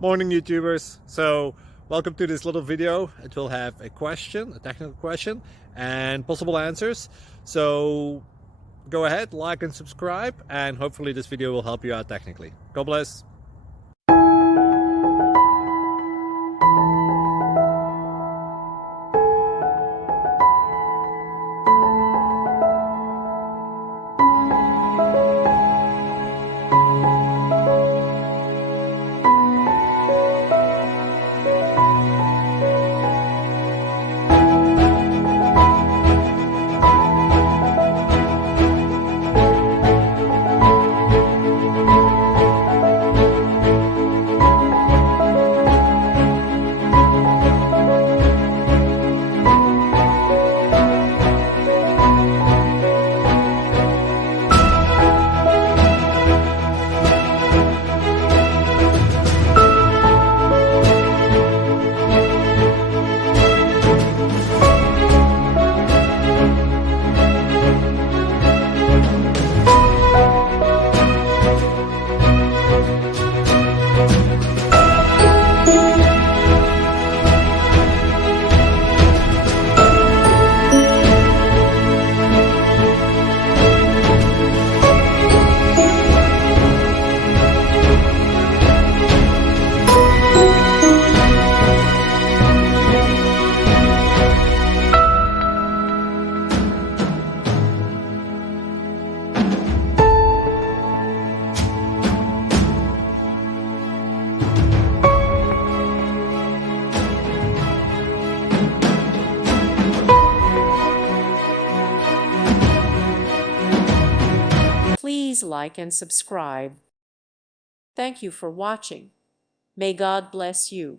Morning YouTubers. So welcome to this little video. It will have a question, a technical question, and possible answers. So go ahead, like and subscribe, and hopefully this video will help you out technically. God bless. Please like and subscribe. Thank you for watching. May God bless you.